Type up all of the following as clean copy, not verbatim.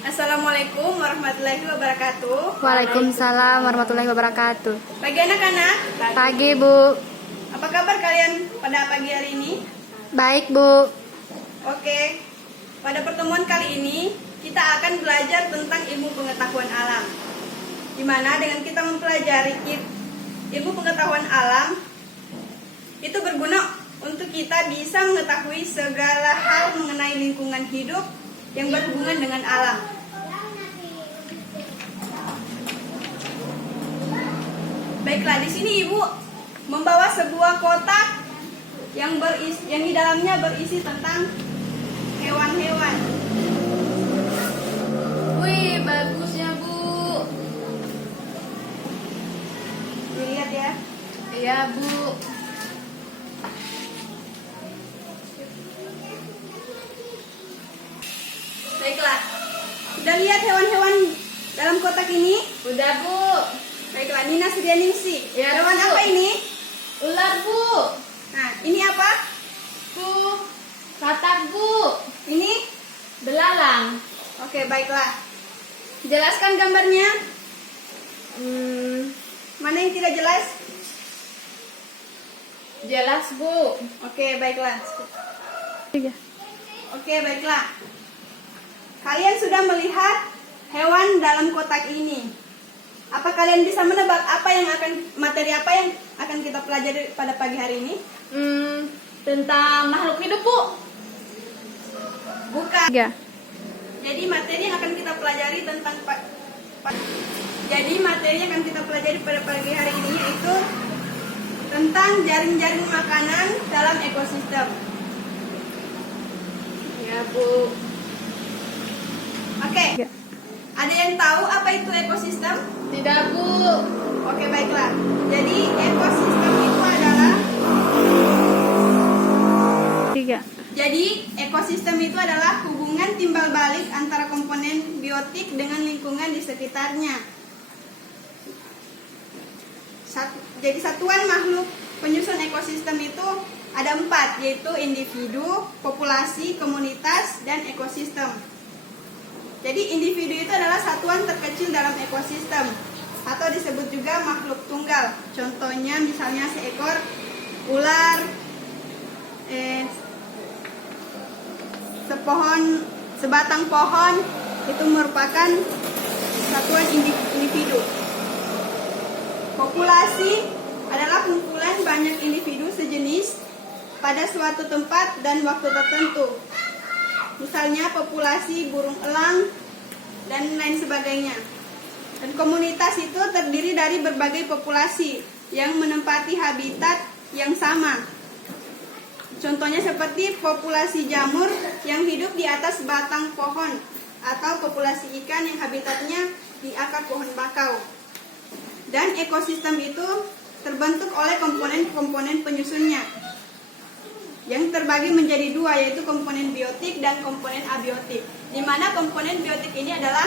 Assalamualaikum warahmatullahi wabarakatuh. Waalaikumsalam warahmatullahi wabarakatuh. Pagi anak-anak. Pagi, Bu. Apa kabar kalian pada pagi hari ini? Baik, Bu. Oke. Pada pertemuan kali ini kita akan belajar tentang ilmu pengetahuan alam. Di mana dengan kita mempelajari ilmu pengetahuan alam itu berguna untuk kita bisa mengetahui segala hal mengenai lingkungan hidup yang berhubungan dengan alam. Baiklah, di sini Ibu membawa sebuah kotak yang di dalamnya berisi tentang hewan-hewan. Wih, bagusnya, Bu. Dilihat ya. Iya, Bu. Baiklah. Sudah lihat hewan-hewan dalam kotak ini? Udah, Bu. Baiklah, Nina Suryaningsih. Ya, Hewan Bu. apa ini? Ular, Bu. Nah, ini apa? Bu. Katak, Bu. Ini? Belalang. Oke, baiklah. Jelaskan gambarnya. Mana yang tidak jelas? Jelas, Bu. Oke, baiklah. Tiga. Oke, baiklah. Kalian sudah melihat hewan dalam kotak ini. Apa kalian bisa menebak materi apa yang akan kita pelajari pada pagi hari ini? Tentang makhluk hidup, Bu. Bukan. Tiga. Jadi materi yang akan kita pelajari pada pagi hari ini yaitu tentang jaring-jaring makanan dalam ekosistem. Ya, Bu. Oke. Tiga. Ada yang tahu apa itu ekosistem? Tidak, Bu. Oke, baiklah. Jadi ekosistem itu adalah Tiga. hubungan timbal balik antara komponen biotik dengan lingkungan di sekitarnya. Jadi satuan makhluk penyusun ekosistem itu ada 4, yaitu individu, populasi, komunitas, dan ekosistem. Jadi individu itu adalah satuan terkecil dalam ekosistem atau disebut juga makhluk tunggal. Contohnya misalnya seekor ular, sebatang pohon itu merupakan satuan individu. Populasi adalah kumpulan banyak individu sejenis pada suatu tempat dan waktu tertentu. Misalnya populasi burung elang dan lain sebagainya. Dan komunitas itu terdiri dari berbagai populasi yang menempati habitat yang sama. Contohnya seperti populasi jamur yang hidup di atas batang pohon atau populasi ikan yang habitatnya di akar pohon bakau. Dan ekosistem itu terbentuk oleh komponen-komponen penyusunnya yang terbagi menjadi 2, yaitu komponen biotik dan komponen abiotik. Di mana komponen biotik ini adalah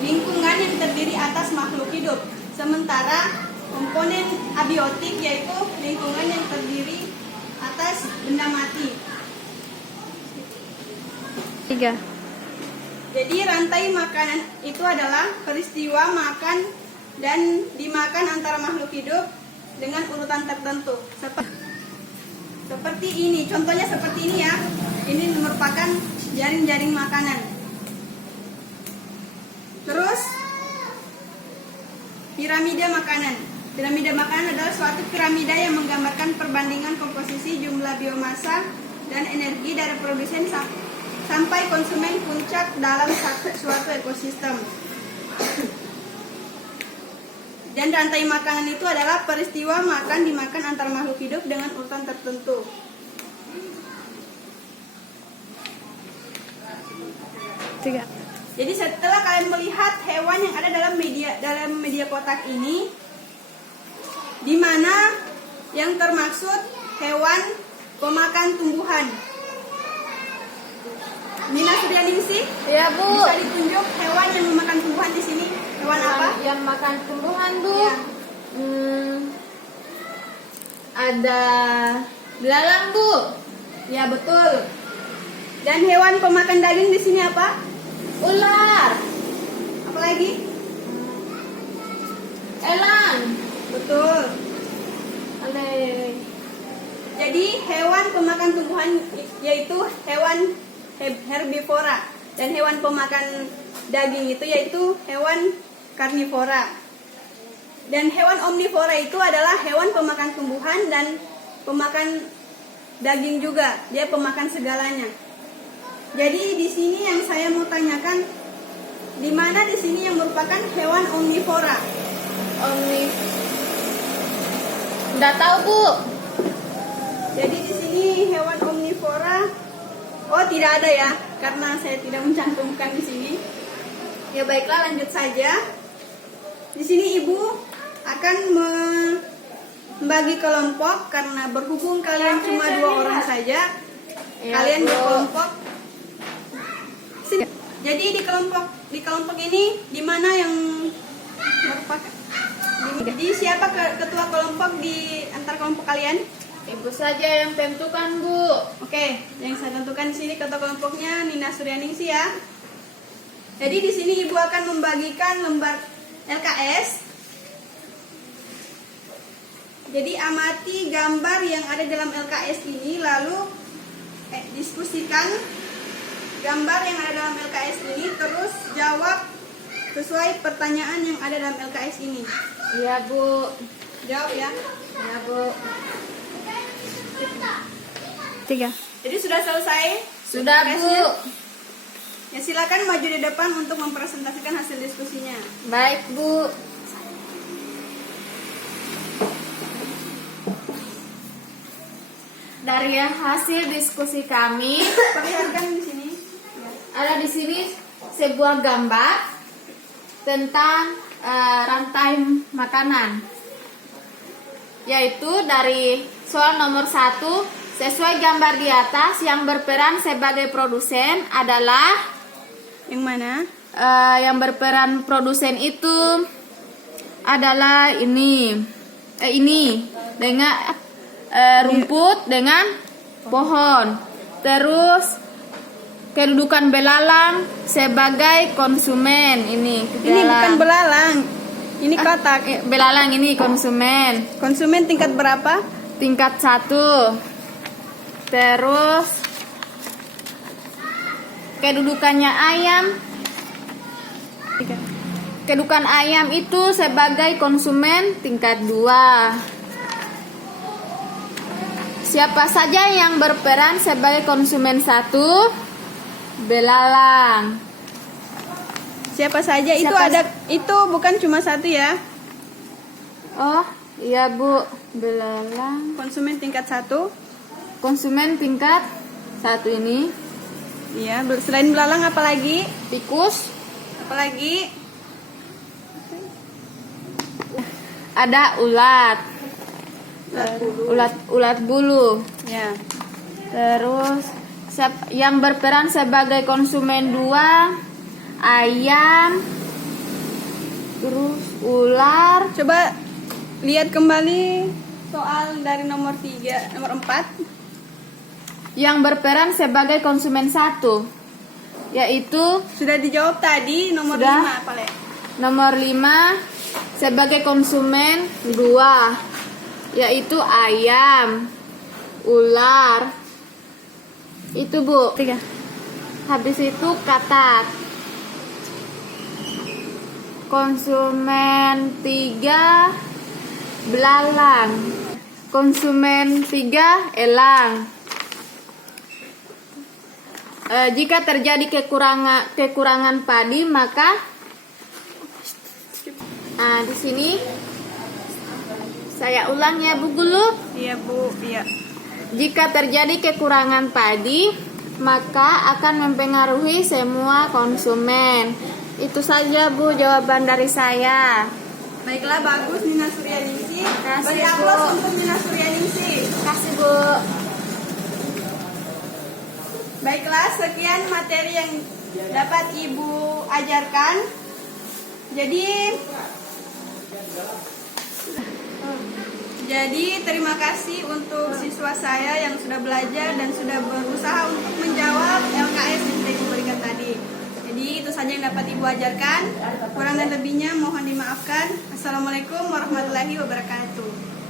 lingkungan yang terdiri atas makhluk hidup, sementara komponen abiotik yaitu lingkungan yang terdiri atas benda mati. Tiga. Jadi rantai makanan itu adalah peristiwa makan dan dimakan antara makhluk hidup dengan urutan tertentu. Seperti ini, contohnya seperti ini ya. Ini merupakan jaring-jaring makanan. Terus piramida makanan. Piramida makanan adalah suatu piramida yang menggambarkan perbandingan komposisi jumlah biomasa dan energi dari produsen sampai konsumen puncak dalam suatu ekosistem. Dan rantai makanan itu adalah peristiwa dimakan antar makhluk hidup dengan urutan tertentu. Tiga. Jadi setelah kalian melihat hewan yang ada dalam media kotak ini, di mana yang termaksud hewan pemakan tumbuhan. Nina Suryaningsih, Ya, Bu. bisa ditunjuk hewan yang memakan tumbuhan di sini? Hewan apa? Yang makan tumbuhan, Bu. Ya. Ada belalang, Bu. Ya, betul. Dan hewan pemakan daging di sini apa? Ular. Apalagi? Elang. Betul. Ale. Jadi hewan pemakan tumbuhan yaitu hewan herbivora, dan hewan pemakan daging itu yaitu hewan karnivora. Dan hewan omnivora itu adalah hewan pemakan tumbuhan dan pemakan daging juga. Dia pemakan segalanya. Jadi di sini yang saya mau tanyakan, di mana di sini yang merupakan hewan omnivora? Nggak tahu, Bu. Jadi di sini hewan omnivora, oh tidak ada ya, karena saya tidak mencantumkan di sini. Ya baiklah, lanjut saja. Di sini Ibu akan membagi kelompok karena berhubung kalian cuma 2 orang saja. Ya, Kalian Bu. berkelompok. Sini. Jadi di kelompok ini di mana yang merupakan? Jadi siapa ketua kelompok di antar kelompok kalian? Ibu saja yang tentukan, Bu. Oke, yang saya tentukan di sini ketua kelompoknya Nina Suryaningsih ya. Jadi di sini Ibu akan membagikan lembar LKS. Jadi amati gambar yang ada dalam LKS ini, lalu diskusikan gambar yang ada dalam LKS ini, terus jawab sesuai pertanyaan yang ada dalam LKS ini. Iya, Bu. Jawab ya. Iya, Bu. 3. Jadi sudah selesai? Sudah, Bu. LKS-nya? Ya silakan maju di depan untuk mempresentasikan hasil diskusinya. Baik, Bu. Dari hasil diskusi kami, Perlihatkan di sini. Ya. ada di sini sebuah gambar tentang rantai makanan, yaitu dari soal nomor 1, sesuai gambar di atas yang berperan sebagai produsen adalah, Yang mana? yang berperan produsen itu adalah ini dengan rumput dengan pohon. Terus kedudukan belalang sebagai konsumen ini. Ini bukan belalang. Ini kotak. Belalang ini konsumen Konsumen tingkat berapa? tingkat 1. Terus kedudukannya ayam. 3. Kedudukan ayam itu sebagai konsumen tingkat 2. Siapa saja yang berperan sebagai konsumen 1? Belalang. Siapa saja? Itu Siapa ada, itu bukan cuma 1 ya. Oh, iya, Bu. Belalang. Konsumen tingkat 1. Konsumen tingkat 1 ini. Iya, selain belalang apalagi? Tikus. Apalagi? Ada ulat. Ulat bulu. Ya. Terus yang berperan sebagai konsumen 2, ayam. Terus ular. Coba lihat kembali soal dari nomor 4. Yang berperan sebagai konsumen 1, yaitu Sudah dijawab tadi nomor Sudah. 5 apa, Le? nomor 5 sebagai konsumen 2, yaitu ayam, ular. Itu, Bu. 3. Habis itu katak. Konsumen 3 belalang. Konsumen 3 elang. Jika terjadi kekurangan padi, maka di sini saya ulang ya, Bu Gulu. Iya, Bu. Iya. Jika terjadi kekurangan padi, maka akan mempengaruhi semua konsumen. Itu saja, Bu, jawaban dari saya. Baiklah, bagus Nina Suryaningsih. Kasih, Beri Bu. aplaus untuk Nina Suryaningsih. Terima kasih, Bu. Baiklah, sekian materi yang dapat Ibu ajarkan. Jadi terima kasih untuk siswa saya yang sudah belajar dan sudah berusaha untuk menjawab LKS yang sudah diberikan tadi. Jadi itu saja yang dapat Ibu ajarkan. Kurang dan lebihnya mohon dimaafkan. Assalamualaikum warahmatullahi wabarakatuh.